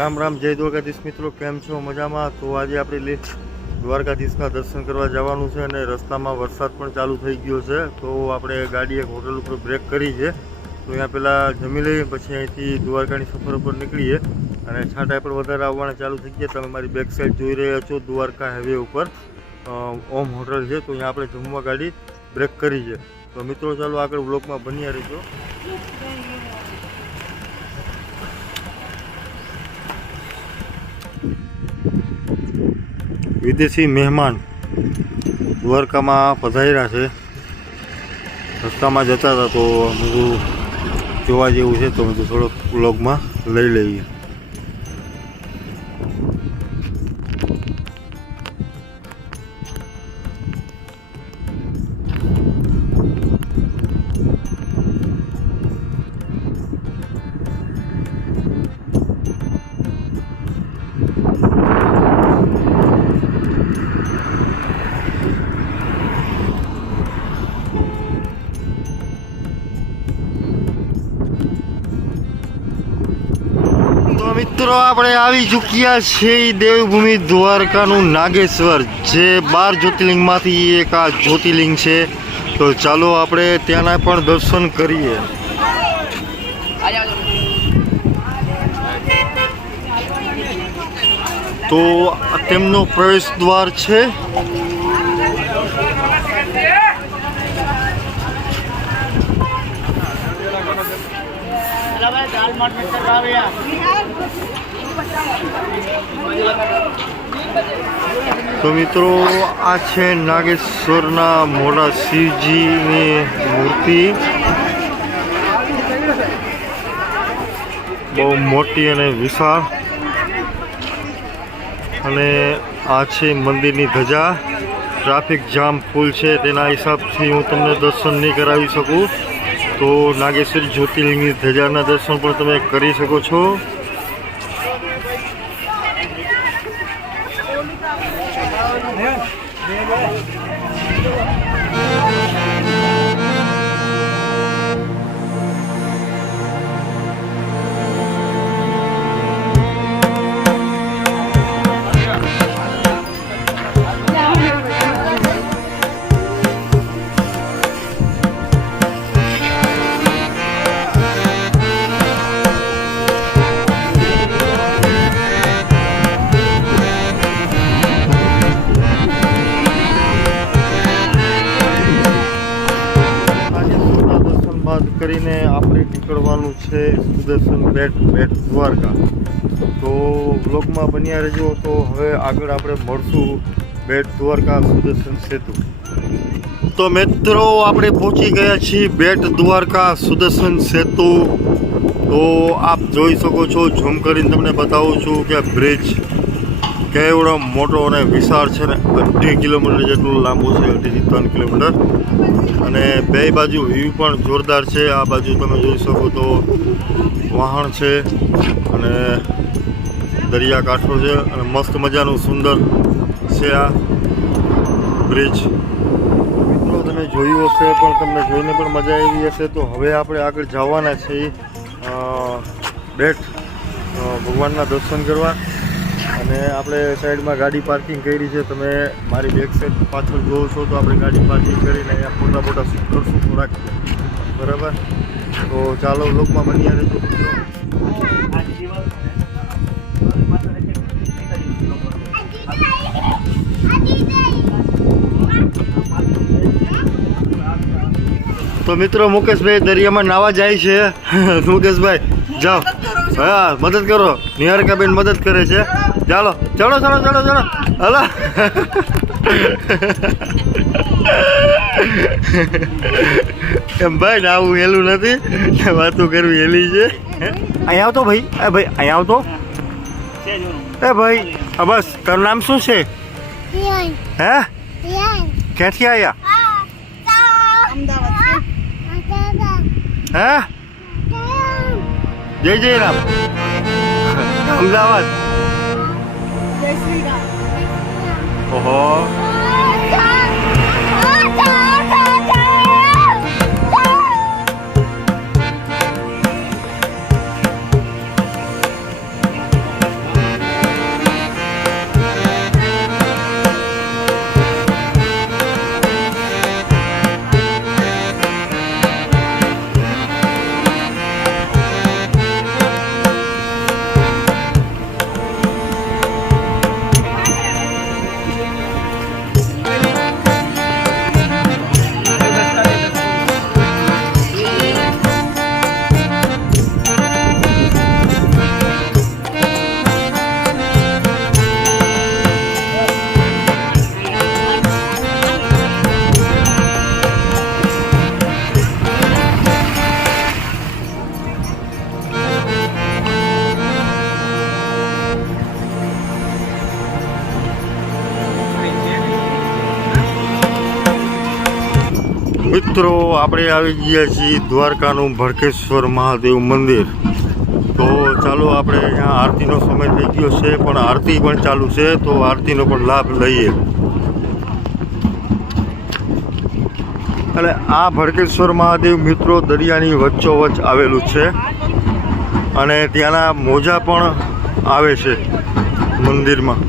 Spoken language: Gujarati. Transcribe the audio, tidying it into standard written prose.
રામ રામ, જય દ્વારકાધીશ મિત્રો, કેમ છો? મજામાં? તો આજે આપણે દ્વારકાધીશના દર્શન કરવા જવાનું છે અને રસ્તામાં વરસાદ પણ ચાલુ થઈ ગયો છે. તો આપણે ગાડી એક હોટલ ઉપર બ્રેક કરી છે. તો અહીંયા પહેલાં જમી લઈએ, પછી અહીંથી દ્વારકાની સફર ઉપર નીકળીએ. અને છાંટા પણ વધારે આવવાના ચાલુ થઈ ગયા. તમે મારી બેક સાઈડ જોઈ રહ્યા છો, દ્વારકા હાઈવે ઉપર ઓમ હોટલ છે. તો અહીંયા આપણે જમવા ગાડી બ્રેક કરી છે. તો મિત્રો ચાલો આગળ વ્લોગમાં બન્યા રહીજો. વિદેશી મહેમાન દ્વારકામાં પધાર્યા છે. રસ્તામાં જતા હતા તો બધું જોવા જેવું છે, તો બધું થોડોક વ્લોગમાં લઈ લઈએ. મિત્રો આપણે આવી ચૂક્યા છીએ દેવભૂમિ દ્વારકાનું નાગેશ્વર, જે 12 જ્યોતિર્લિંગમાંથી એક આ જ્યોતિર્લિંગ છે. તો ચાલો આપણે ત્યાંના પણ દર્શન કરીએ. તો તેમનો પ્રવેશ દ્વાર છે. તો મિત્રો આ છે નાગેશ્વરના મોટા શિવજીની મૂર્તિ, બહુ મોટી અને વિશાળ. અને આ છે મંદિરની ધજા. ટ્રાફિક જામ ફૂલ છે, તેના હિસાબથી હું તમને દર્શન નહીં કરાવી શકું. તો નાગેશ્વર જ્યોતિર્લિંગની ધજાના દર્શન પણ તમે કરી શકો છો. કરીને આપણે નીકળવાનું છે સુદર્શન બેટ દ્વારકા. તો વ્લોગમાં બન્યા રહેજો. તો હવે આગળ આપણે મળશું બેટ દ્વારકા સુદર્શન સેતુ. તો મિત્રો આપણે પહોંચી ગયા છીએ બેટ દ્વારકા સુદર્શન સેતુ. તો આપ જોઈ શકો છો, ઝૂમ કરીને તમને બતાવું છું કે બ્રિજ કેવડો મોટો અને વિશાળ છે ને 2.5 કિલોમીટર જેટલું લાંબુ છે, 2.5 થી 3 કિલોમીટર. અને બે બાજુ વ્યૂ પણ જોરદાર છે. આ બાજુ તમે જોઈ શકો તો વહાણ છે અને દરિયાકાંઠો છે અને મસ્ત મજાનું સુંદર છે આ બ્રિજ. મિત્રો તમે જોયું હશે, પણ તમને જોઈને પણ મજા આવી હશે. તો હવે આપણે આગળ જવાના છીએ બેટ ભગવાનના દર્શન કરવા. અને આપણે સાઈડમાં ગાડી પાર્કિંગ કરી છે. તમે મારી બેક સાઈડ પાછળ જોવો છો તો આપણે ગાડી પાર્કિંગ કરીને અહીંયા ફોટા શૂટ કરશું થોડાક, બરાબર? તો ચાલો લોકમાં બન્યા રહેજો. તો મિત્રો મુકેશભાઈ દરિયામાં નાવા જાય છે. મુકેશભાઈ જાઓ, હા મદદ કરો. નિહારિકાબેન મદદ કરે છે. ચાલો ચલો ચલો ચલો ચલો હલો. એમ ભાઈ આવું હેલું નથી, વાતું કરવી હેલી છે. અહીંયા આવતો ભાઈ, ભાઈ અહીંયા આવતો. ભાઈ બસ તારું નામ શું છે? હે ક્યાંથી આવ્યા? હે જય જય રામ. અમદાવાદ. ઓહો મિત્રો આપણે આવી ગયા છીએ દ્વારકાનું ભડકેશ્વર મહાદેવ મંદિર. તો ચાલો આપણે અહીંયા આરતીનો સમય થઈ ગયો છે, પણ આરતી પણ ચાલુ છે, તો આરતીનો પણ લાભ લઈએ. અને આ ભડકેશ્વર મહાદેવ મિત્રો દરિયાની વચ્ચોવચ્ચ આવેલું છે અને ત્યાંના મોજા પણ આવે છે મંદિરમાં.